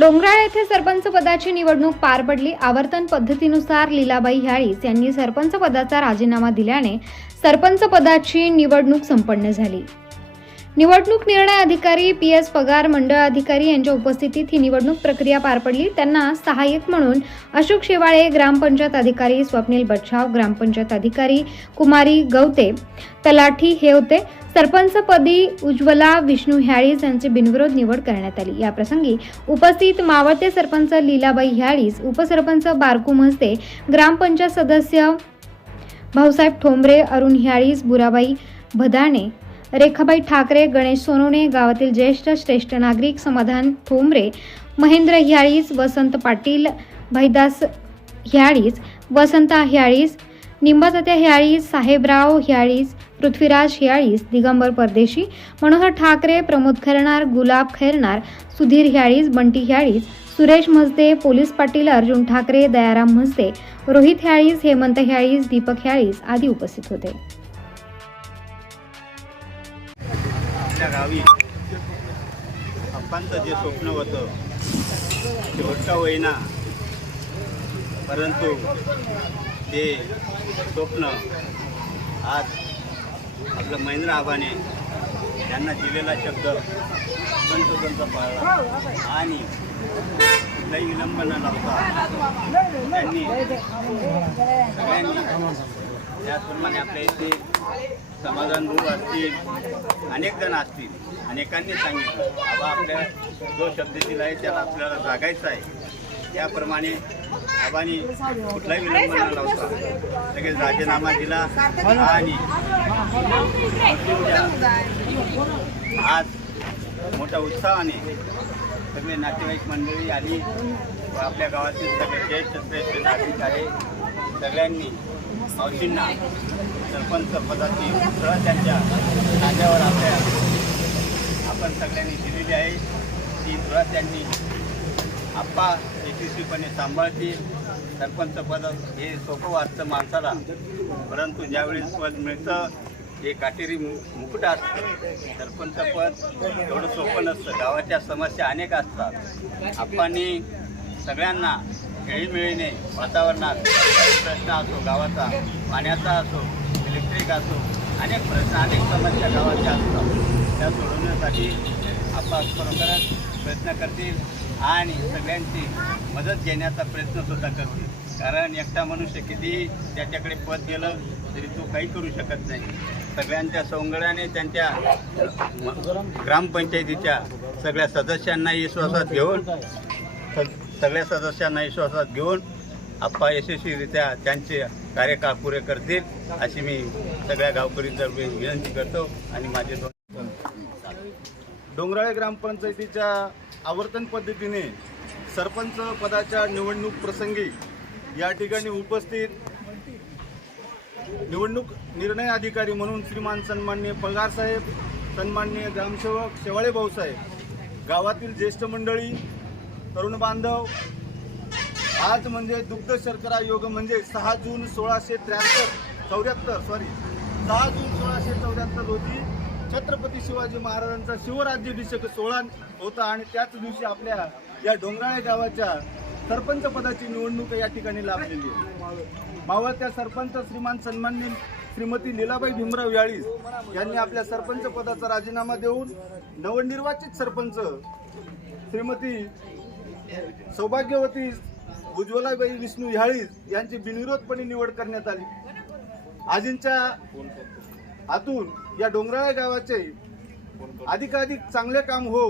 डोंगराळ येथे सरपंच पदाची निवडणूक पार पडली. आवर्तन पद्धतीनुसार लीलाबाई ह्याळीस यांनी सरपंच पदाचा राजीनामा दिल्याने सरपंच पदाची निवडणूक संपन्न झाली. निवडणूक निर्णय अधिकारी पी एस पगार मंडळ अधिकारी यांच्या उपस्थितीत ही निवडणूक प्रक्रिया पार पडली. त्यांना सहाय्यक म्हणून अशोक शेवाळे ग्रामपंचायत अधिकारी स्वप्नील बच्छाव ग्रामपंचायत अधिकारी कुमारी गवते तलाठी हे होते. सरपंचपदी उज्ज्वला विष्णू ह्याळीस यांची बिनविरोध निवड करण्यात आली. याप्रसंगी उपस्थित मावळते सरपंच लीलाबाई ह्याळीस उपसरपंच बारकू म्हस्ते ग्रामपंचायत सदस्य भाऊसाहेब ठोंबरे अरुण ह्याळीस बुराबाई भदाणे रेखाबाई ठाकरे गणेश सोनवणे गावातील ज्येष्ठ श्रेष्ठ नागरिक समाधान ठोंबरे महेंद्र ह्याळीस वसंत पाटील भाईदास ह्याळीस वसंता ह्याळीस निंबातात्या ह्याळीस साहेबराव ह्याळीस पृथ्वीराज ह्याळीस दिगंबर परदेशी मनोहर ठाकरे प्रमोद खैरणार गुलाब खैरणार सुधीर ह्याळीस बंटी ह्याळीस सुरेश म्हसदे पोलीस पाटील अर्जुन ठाकरे दयाराम म्हसदे रोहित ह्याळीस हेमंत ह्याळीस दीपक ह्याळीस आदी उपस्थित होते. आपल्या गावी. अप्पांचं जे स्वप्न होतं शेवटचा होईना परंतु ते स्वप्न आज आपलं महेंद्र आबाने त्यांना दिलेला शब्द पंतप्रधानचा पाळला. आणि कुठलाही विलंब न लावता त्यांनी सगळ्यांनी त्याचप्रमाणे आपल्या इथे समाधान असतील अनेक जण असतील अनेकांनी सांगितलं बाबा आपल्या जो शब्द दिला आहे त्याला आपल्याला जागायचं आहे. त्याप्रमाणे बाबांनी कुठलाही विलंब न लावता लगेच राजीनामा दिला आणि आज मोठ्या उत्साहाने सगळे नातेवाईक मंडळी आणि आपल्या गावातील सगळे ज्येष्ठ श्रेष्ठ नागरिक आहे सगळ्यांनी मावशींना सरपंच पदाची मुद्रा त्यांच्या खांद्यावर आपल्या आपण सगळ्यांनी दिलेली आहे. ती मुद्रा त्यांनी आप्पा यशस्वीपणे सांभाळतील. सरपंच पद हे सोपं वाटतं माणसाला. परंतु ज्यावेळेस पद मिळतं हे काटेरी मु मुकुट असतं. सरपंच पद एवढं सोपं नसतं. गावाच्या समस्या अनेक असतात. आप्पांनी सगळ्यांना खेळीमेळीने वातावरणात प्रश्न असो गावाचा पाण्याचा असो इलेक्ट्रिक असो अनेक प्रश्न अनेक समस्या गावाच्या असतात. त्या सोडवण्यासाठी आपण खरोखरच प्रयत्न करतील आणि सगळ्यांची मदत घेण्याचा प्रयत्न सुद्धा करतील. कारण एकटा मनुष्य किती त्याच्याकडे पद गेलं तरी तो काही करू शकत नाही. सगळ्यांच्या सौंगड्याने त्यांच्या ग्रामपंचायतीच्या सगळ्या सदस्यांना विश्वासात घेऊन सगळ्या सदस्यांना विश्वासात घेऊन आप्पा यशस्वीरित्या त्यांचे कार्यकाळ पुरे करतील अशी मी सगळ्या गावकरींतर्फे विनंती करतो आणि माझे डोंगराळे ग्रामपंचायतीच्या आवर्तन पद्धतीने सरपंच पदाच्या निवडणूक प्रसंगी या ठिकाणी उपस्थित निवडणूक निर्णय अधिकारी म्हणून श्रीमान सन्मान्य पगारसाहेब सन्मान्य ग्रामसेवक शेवाळे भाऊसाहेब गावातील ज्येष्ठ मंडळी तरुण बांधव आज म्हणजे दुग्ध शर्करा योग म्हणजे सहा जून सोळाशे त्र्याहत्तर चौऱ्याहत्तर सॉरी सहा जून सोळाशे चौऱ्याहत्तर रोजी छत्रपती शिवाजी महाराजांचा शिवराज्याभिषेक सोहळा होता आणि त्याच दिवशी आपल्या या डोंगराळे गावाच्या सरपंच पदाची निवडणूक या ठिकाणी लाभलेली आहे. मावळत्या सरपंच श्रीमान सन्मान्य श्रीमती लीलाबाई भीमराव याळीस यांनी आपल्या सरपंच पदाचा राजीनामा देऊन नवनिर्वाचित सरपंच श्रीमती सौभाग्यवती उज्ज्वलाबाई विष्णू ह्याळीज यांची बिनविरोधपणे निवड करण्यात आली. आजींच्या हातून या डोंगराळ गावाचे अधिकाधिक चांगले काम हो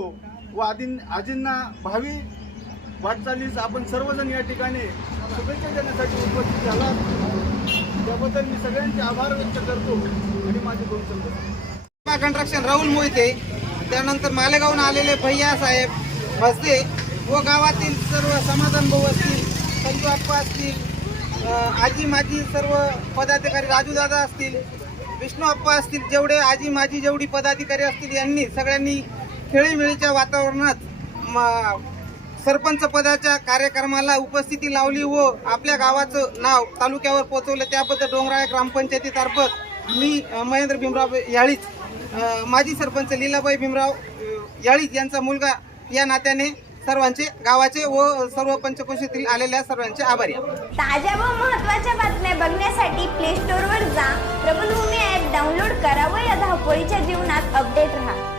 व आदीं आजींना भावी वाटचालीस आपण सर्वजण या ठिकाणी शुभेच्छा देण्यासाठी उपस्थित झाला त्याबद्दल मी सगळ्यांचे आभार व्यक्त करतो आणि माझे दोन शब्द. कंट्रक्शन राहुल मोहिते त्यानंतर मालेगावून आलेले भैया साहेब भसदे व गावातील सर्व समाधान भाऊ असतील संजू आप्पा असतील आजी माजी सर्व पदाधिकारी राजूदादा असतील विष्णू आप्पा असतील जेवढे आजी माजी जेवढी पदाधिकारी असतील यांनी सगळ्यांनी खेळीमेळीच्या वातावरणात म- सरपंच पदाच्या कार्यक्रमाला उपस्थिती लावली व आपल्या गावाचं नाव तालुक्यावर पोहोचवलं. त्याबद्दल डोंगराळ ग्रामपंचायतीतर्फत मी महेंद्र भीमराव याळीच माजी सरपंच लीलाबाई भीमराव याळीच यांचा मुलगा या नात्याने सर्वांचे गावाचे व सर्व पंचकोशीतील आलेल्या सर्वांचे आभारी ताज्या व महत्त्वाच्या बातम्या बघण्यासाठी प्ले स्टोअरवर जा. प्रबलभूमी ऍप डाउनलोड करा व या धावपळीच्या जीवनात अपडेट राहा.